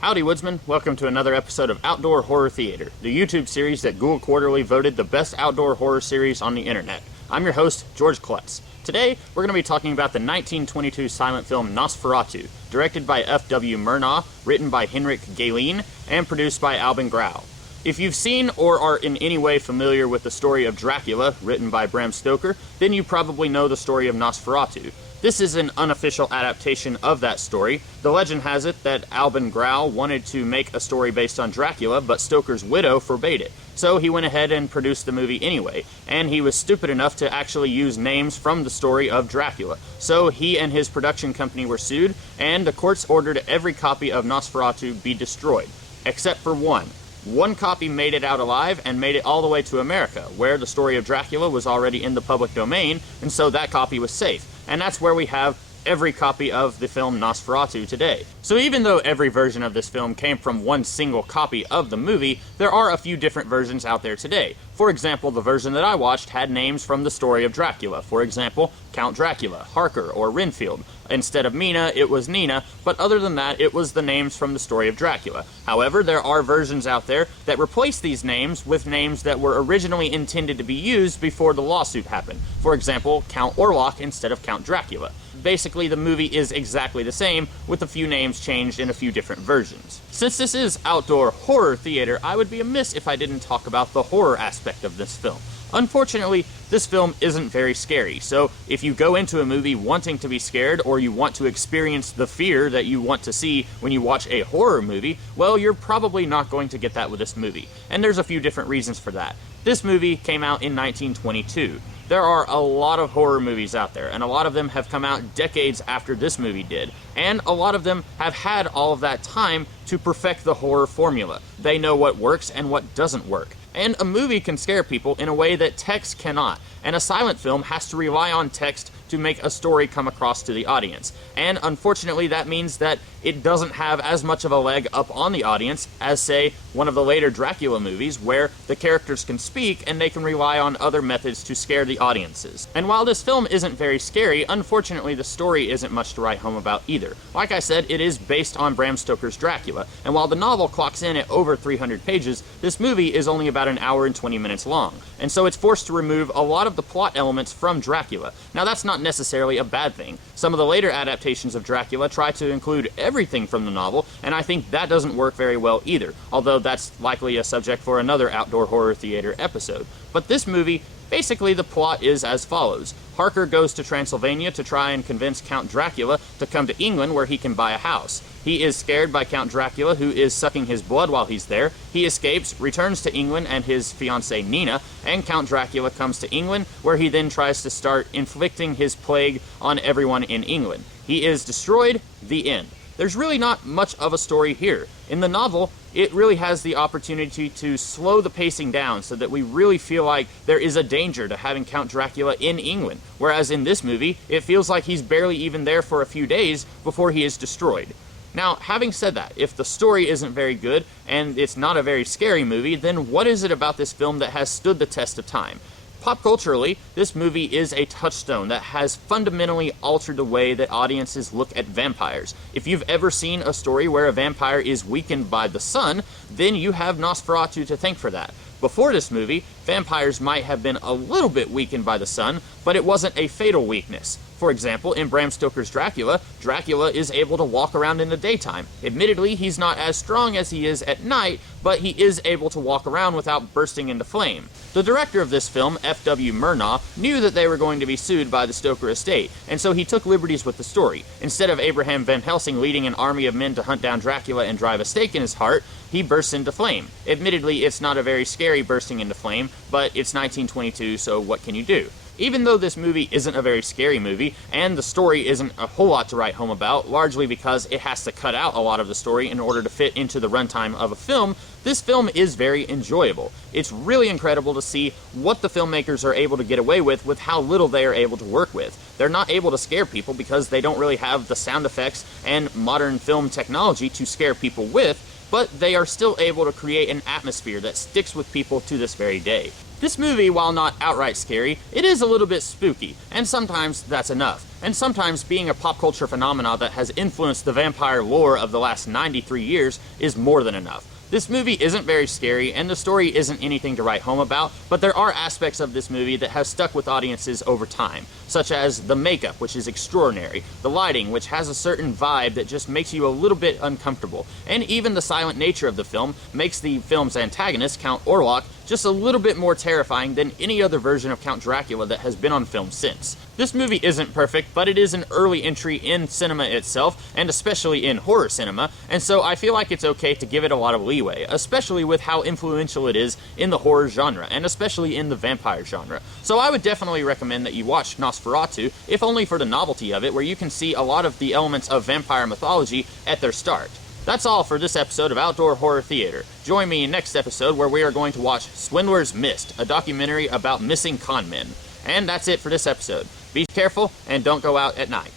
Howdy Woodsman, welcome to another episode of Outdoor Horror Theater, the YouTube series that Google Quarterly voted the best outdoor horror series on the internet. I'm your host, George Klutz. Today, we're going to be talking about the 1922 silent film Nosferatu, directed by F.W. Murnau, written by Henrik Galeen, and produced by Albin Grau. If you've seen or are in any way familiar with the story of Dracula, written by Bram Stoker, then you probably know the story of Nosferatu. This is an unofficial adaptation of that story. The legend has it that Albin Grau wanted to make a story based on Dracula, but Stoker's widow forbade it. So he went ahead and produced the movie anyway, and he was stupid enough to actually use names from the story of Dracula. So he and his production company were sued, and the courts ordered every copy of Nosferatu be destroyed, except for one. One copy made it out alive and made it all the way to America, where the story of Dracula was already in the public domain, and so that copy was safe. And that's where we have every copy of the film Nosferatu today. So even though every version of this film came from one single copy of the movie, there are a few different versions out there today. For example, the version that I watched had names from the story of Dracula. For example, Count Dracula, Harker, or Renfield. Instead of Mina, it was Nina, but other than that, it was the names from the story of Dracula. However, there are versions out there that replace these names with names that were originally intended to be used before the lawsuit happened. For example, Count Orlok instead of Count Dracula. Basically, the movie is exactly the same, with a few names changed in a few different versions. Since this is outdoor horror theater, I would be amiss if I didn't talk about the horror aspect of this film. Unfortunately, this film isn't very scary, so if you go into a movie wanting to be scared or you want to experience the fear that you want to see when you watch a horror movie, well, you're probably not going to get that with this movie. And there's a few different reasons for that. This movie came out in 1922. There are a lot of horror movies out there, and a lot of them have come out decades after this movie did. And a lot of them have had all of that time to perfect the horror formula. They know what works and what doesn't work. And a movie can scare people in a way that text cannot. And a silent film has to rely on text to make a story come across to the audience. And unfortunately, that means that it doesn't have as much of a leg up on the audience as, say, one of the later Dracula movies, where the characters can speak and they can rely on other methods to scare the audiences. And while this film isn't very scary, unfortunately the story isn't much to write home about either. Like I said, it is based on Bram Stoker's Dracula, and while the novel clocks in at over 300 pages, this movie is only about an hour and 20 minutes long. And so it's forced to remove a lot of the plot elements from Dracula. Now that's not necessarily a bad thing. Some of the later adaptations of Dracula try to include everything from the novel, and I think that doesn't work very well either, although that's likely a subject for another outdoor horror theater episode. But this movie, basically the plot is as follows. Harker goes to Transylvania to try and convince Count Dracula to come to England where he can buy a house. He is scared by Count Dracula, who is sucking his blood while he's there. He escapes, returns to England and his fiancée Nina, and Count Dracula comes to England, where he then tries to start inflicting his plague on everyone in England. He is destroyed, the end. There's really not much of a story here. In the novel, it really has the opportunity to slow the pacing down so that we really feel like there is a danger to having Count Dracula in England, whereas in this movie, it feels like he's barely even there for a few days before he is destroyed. Now, having said that, if the story isn't very good and it's not a very scary movie, then what is it about this film that has stood the test of time? Pop culturally, this movie is a touchstone that has fundamentally altered the way that audiences look at vampires. If you've ever seen a story where a vampire is weakened by the sun, then you have Nosferatu to thank for that. Before this movie, vampires might have been a little bit weakened by the sun, but it wasn't a fatal weakness. For example, in Bram Stoker's Dracula, Dracula is able to walk around in the daytime. Admittedly, he's not as strong as he is at night, but he is able to walk around without bursting into flame. The director of this film, F.W. Murnau, knew that they were going to be sued by the Stoker estate, and so he took liberties with the story. Instead of Abraham Van Helsing leading an army of men to hunt down Dracula and drive a stake in his heart, he bursts into flame. Admittedly, it's not a very scary bursting into flame, but it's 1922, so what can you do? Even though this movie isn't a very scary movie, and the story isn't a whole lot to write home about, largely because it has to cut out a lot of the story in order to fit into the runtime of a film, this film is very enjoyable. It's really incredible to see what the filmmakers are able to get away with how little they are able to work with. They're not able to scare people because they don't really have the sound effects and modern film technology to scare people with, but they are still able to create an atmosphere that sticks with people to this very day. This movie, while not outright scary, it is a little bit spooky, and sometimes that's enough. And sometimes being a pop culture phenomenon that has influenced the vampire lore of the last 93 years is more than enough. This movie isn't very scary, and the story isn't anything to write home about, but there are aspects of this movie that have stuck with audiences over time, such as the makeup, which is extraordinary, the lighting, which has a certain vibe that just makes you a little bit uncomfortable, and even the silent nature of the film makes the film's antagonist, Count Orlok, just a little bit more terrifying than any other version of Count Dracula that has been on film since. This movie isn't perfect, but it is an early entry in cinema itself, and especially in horror cinema, and so I feel like it's okay to give it a lot of leeway, especially with how influential it is in the horror genre, and especially in the vampire genre. So I would definitely recommend that you watch Nosferatu, if only for the novelty of it, where you can see a lot of the elements of vampire mythology at their start. That's all for this episode of Outdoor Horror Theater. Join me in next episode where we are going to watch Swindler's Mist, a documentary about missing con men. And that's it for this episode. Be careful and don't go out at night.